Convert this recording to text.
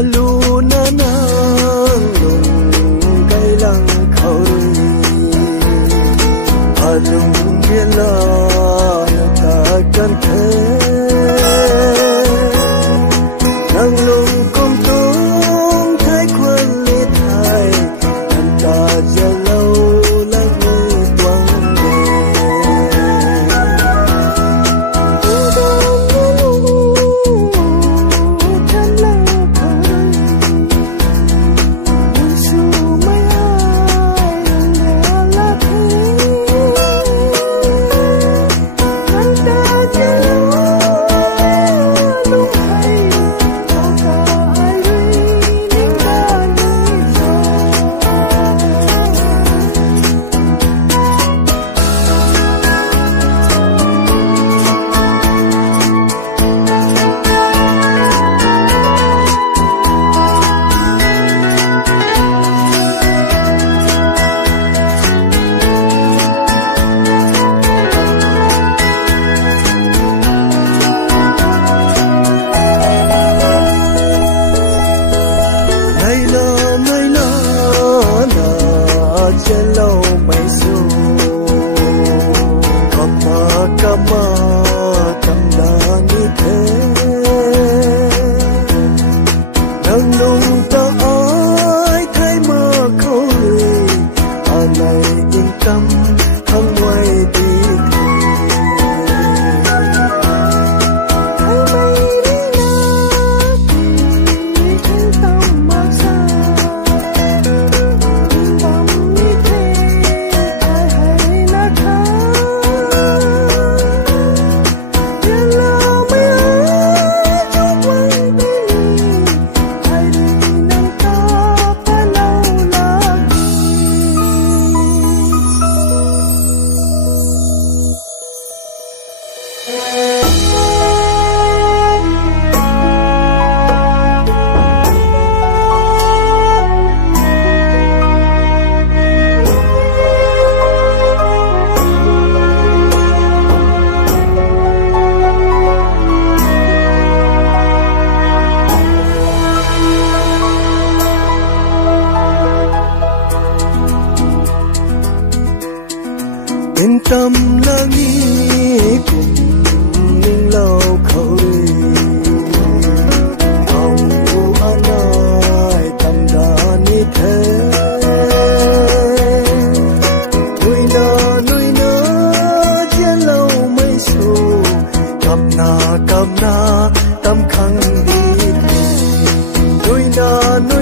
alu na nang lung kai lang khori alung gela ta kan the nang lung kom tung thai khuan le thai an ta jalo lang twang Hello, my soul. Kama tamdani the. Nang nung ta ai thay ma khori. Anai income không quay đi. Yên tâm là nghĩ cùng những lâu khẩu Ông của anh ơi tâm đã như thế Nuôi nơ trên lâu mấy xu cầm na tâm khăn đi Nuôi